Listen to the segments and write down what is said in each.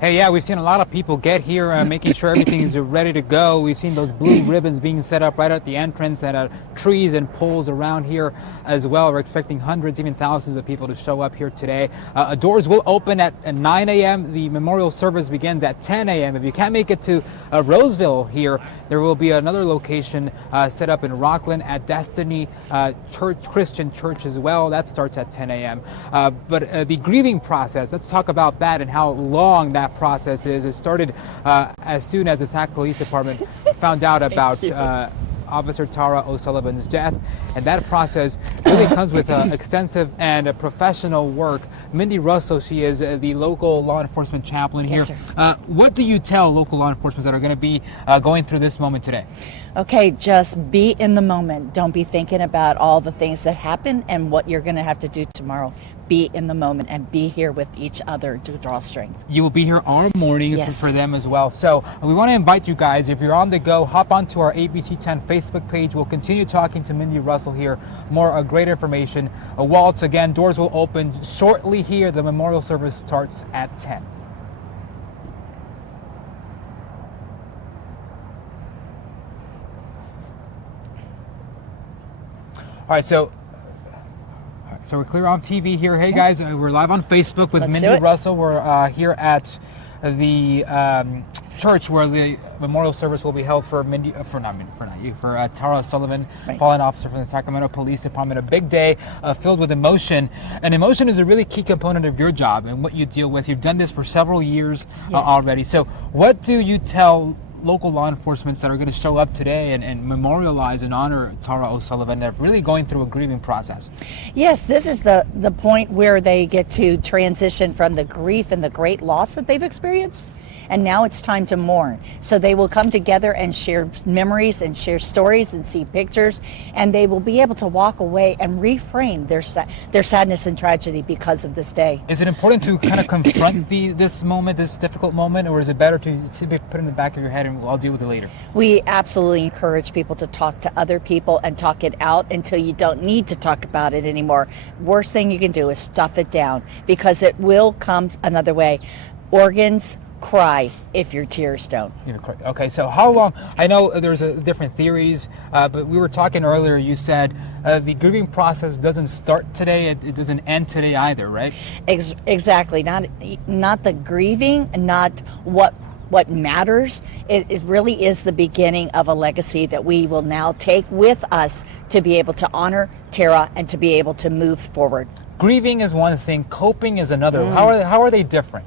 Hey, yeah, we've seen a lot of people get here, making sure everything is ready to go. We've seen those blue ribbons being set up right at the entrance, and trees and poles around here as well. We're expecting hundreds, even thousands of people to show up here today. Doors will open at 9 a.m. The memorial service begins at 10 a.m. If you can't make it to Roseville here, there will be another location set up in Rockland at Destiny Church, Christian Church as well. That starts at 10 a.m. But the grieving process, let's talk about that and how long that process is. It started as soon as the Sac Police Department found out about Officer Tara O'Sullivan's death, and that process really comes with extensive and professional work. Mindy Russel, she is the local law enforcement chaplain here. Yes, what do you tell local law enforcement that are going to be going through this moment today? Okay, just be in the moment. Don't be thinking about all the things that happen and what you're going to have to do tomorrow. Be in the moment and be here with each other to draw strength. You will be here all morning. Yes. for them as well. So we want to invite you guys, if you're on the go, hop onto our ABC 10 Facebook page. We'll continue talking to Mindy Russel here. More great information. Waltz, again, doors will open shortly here. The memorial service starts at 10. All right, so we're clear on TV here. Hey guys, we're live on Facebook with Let's Mindy Russel. We're here at the church where the memorial service will be held for Tara Sullivan, Right. fallen officer from the Sacramento Police Department. A big day filled with emotion, and emotion is a really key component of your job and what you deal with. You've done this for several years already. So what do you tell local law enforcement that are going to show up today and memorialize and honor Tara O'Sullivan? They're really going through a grieving process. Yes, this is the point where they get to transition from the grief and the great loss that they've experienced, and now it's time to mourn. So they will come together and share memories and share stories and see pictures, and they will be able to walk away and reframe their sadness and tragedy because of this day. Is it important to kind of confront this moment, this difficult moment, or is it better to be put in the back of your head and I'll deal with it later? We absolutely encourage people to talk to other people and talk it out until you don't need to talk about it anymore. Worst thing you can do is stuff it down, because it will come another way. Organs cry if your tears don't. Okay, so how long? I know there's different theories, but we were talking earlier. You said the grieving process doesn't start today. It doesn't end today either, right? Exactly. Not the grieving, not what matters. It really is the beginning of a legacy that we will now take with us to be able to honor Tara and to be able to move forward. Grieving is one thing, coping is another. How are they different?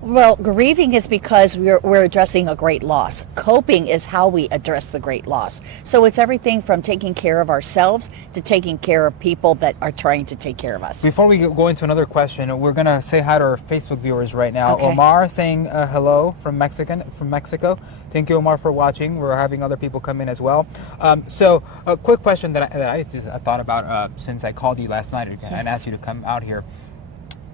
Well, grieving is because we're addressing a great loss. Coping is how we address the great loss. So it's everything from taking care of ourselves to taking care of people that are trying to take care of us. Before we go into another question, we're going to say hi to our Facebook viewers right now. Okay. Omar saying hello from Mexico. Thank you, Omar, for watching. We're having other people come in as well. So a quick question that I thought about since I called you last night and asked you to come out here.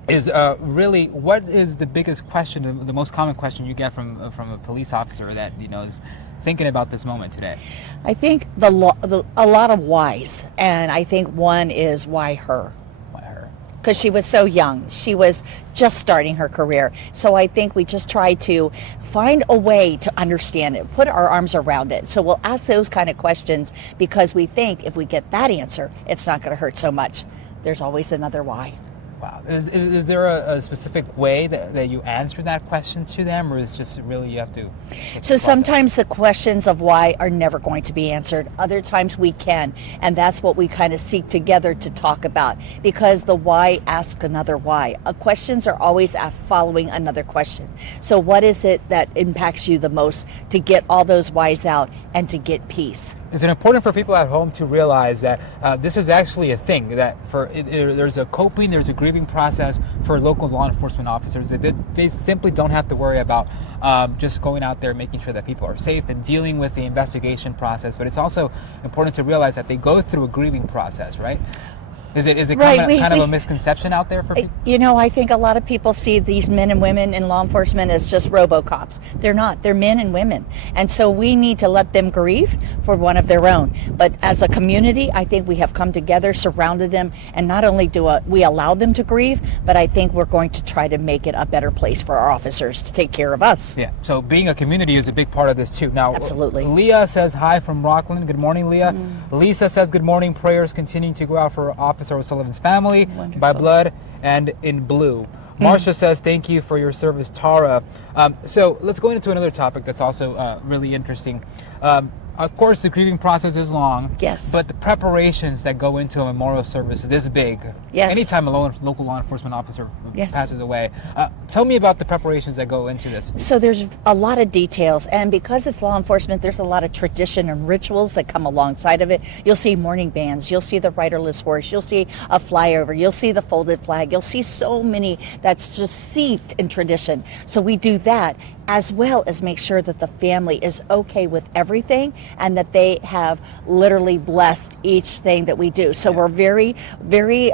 Is really, what is the biggest question, the most common question you get from a police officer that is thinking about this moment today? I think a lot of whys, and I think one is why her? Why her? Because she was so young. She was just starting her career. So I think we just try to find a way to understand it, put our arms around it. So we'll ask those kind of questions because we think if we get that answer, it's not going to hurt so much. There's always another why. Wow. Is there a specific way that you answer that question to them, or is it just really you have to? So sometimes the questions of why are never going to be answered. Other times we can, and that's what we kind of seek together to talk about, because the why asks another why. Questions are always following another question. So what is it that impacts you the most to get all those whys out and to get peace? Is it important for people at home to realize that this is actually a thing, that there's a coping, there's a grieving process for local law enforcement officers? They simply don't have to worry about just going out there making sure that people are safe and dealing with the investigation process, but it's also important to realize that they go through a grieving process, right? Is it Right, kind of a misconception out there for people? You know, I think a lot of people see these men and women in law enforcement as just RoboCops. They're not. They're men and women. And so we need to let them grieve for one of their own. But as a community, I think we have come together, surrounded them, and not only do we allow them to grieve, but I think we're going to try to make it a better place for our officers to take care of us. Yeah, so being a community is a big part of this too. Now, Absolutely. Leah says hi from Rockland. Good morning, Leah. Lisa says good morning. Prayers continuing to go out for Officer O'Sullivan's family Wonderful. by blood and in blue. Marcia says thank you for your service, Tara. So let's go into another topic that's also really interesting. Of course, the grieving process is long. Yes. But the preparations that go into a memorial service this big. Yes. Anytime a local law enforcement officer Yes. passes away. Tell me about the preparations that go into this. So there's a lot of details, and because it's law enforcement, there's a lot of tradition and rituals that come alongside of it. You'll see morning bands, you'll see the riderless horse, you'll see a flyover, you'll see the folded flag, you'll see so many that's just seeped in tradition. So we do that, as well as make sure that the family is okay with everything and that they have literally blessed each thing that we do. So we're very, very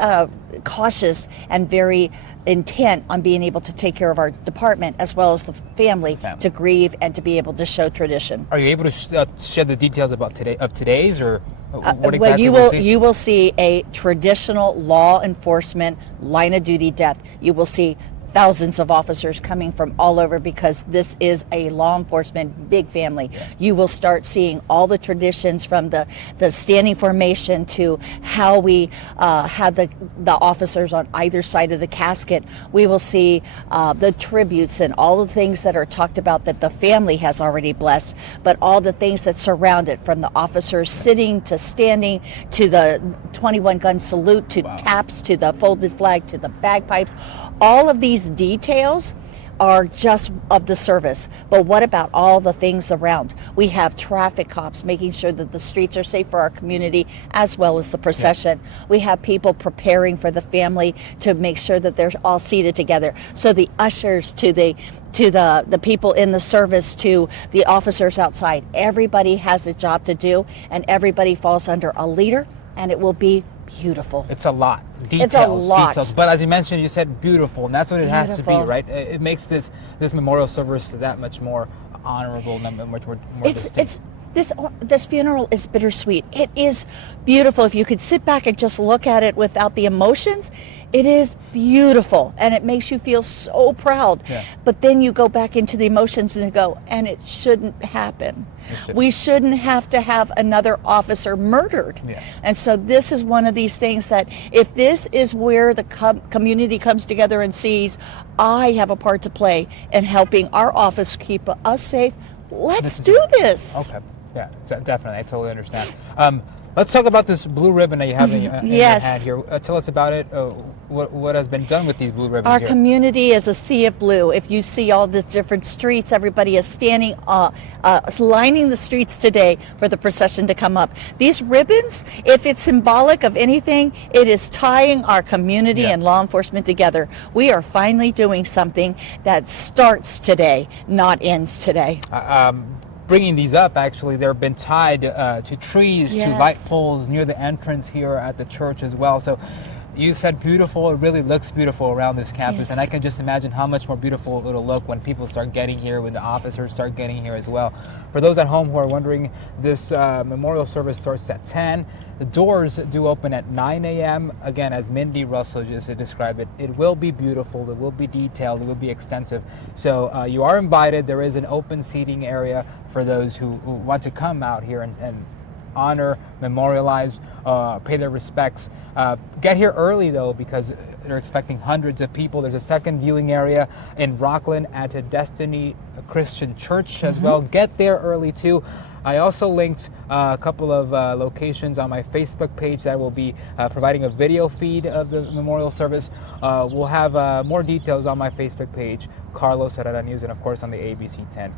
cautious and very intent on being able to take care of our department as well as the family to grieve and to be able to show tradition. Are you able to share the details about today's, or what Well, exactly you will see a traditional law enforcement line of duty death. You will see thousands of officers coming from all over because this is a law enforcement big family. You will start seeing all the traditions from the standing formation to how we have the officers on either side of the casket. We will see the tributes and all the things that are talked about that the family has already blessed, but all the things that surround it, from the officers sitting to standing to the 21 gun salute to taps to the folded flag to the bagpipes. All of these details are just of the service, but what about all the things around? We have traffic cops making sure that the streets are safe for our community as well as the procession. We have people preparing for the family to make sure that they're all seated together. So the ushers to the people in the service to the officers outside, everybody has a job to do, and everybody falls under a leader, and it will be beautiful. It's a lot. Details, it's a lot. Details. But as you mentioned, you said beautiful, and that's what it has to be, right? It makes this memorial service that much more honorable and much more distinct. This funeral is bittersweet. It is beautiful. If you could sit back and just look at it without the emotions, it is beautiful, and it makes you feel so proud. Yeah. But then you go back into the emotions and go, and it shouldn't happen. We shouldn't have to have another officer murdered. Yeah. And so this is one of these things that if this is where the community comes together and sees, I have a part to play in helping our office keep us safe, let's do this. Okay. Yeah, definitely. I totally understand. Let's talk about this blue ribbon that you have in your hand here. Tell us about it. What has been done with these blue ribbons Our here? community is a sea of blue. If you see all the different streets, everybody is standing, lining the streets today for the procession to come up. These ribbons, if it's symbolic of anything, it is tying our community and law enforcement together. We are finally doing something that starts today, not ends today. Bringing these up, actually, they've been tied to trees, to light poles near the entrance here at the church as well. So you said beautiful. It really looks beautiful around this campus, and I can just imagine how much more beautiful it'll look when people start getting here, when the officers start getting here as well. For those at home who are wondering, this memorial service starts at 10. The doors do open at 9 a.m. Again, as Mindy Russel just described it, it will be beautiful, it will be detailed, it will be extensive. So you are invited. There is an open seating area for those who want to come out here and honor, memorialize, pay their respects. Get here early, though, because they're expecting hundreds of people. There's a second viewing area in Rockland at a Destiny Christian Church as well. Get there early, too. I also linked a couple of locations on my Facebook page that will be providing a video feed of the memorial service. We'll have more details on my Facebook page, Carlos Herrera News, and of course on the ABC 10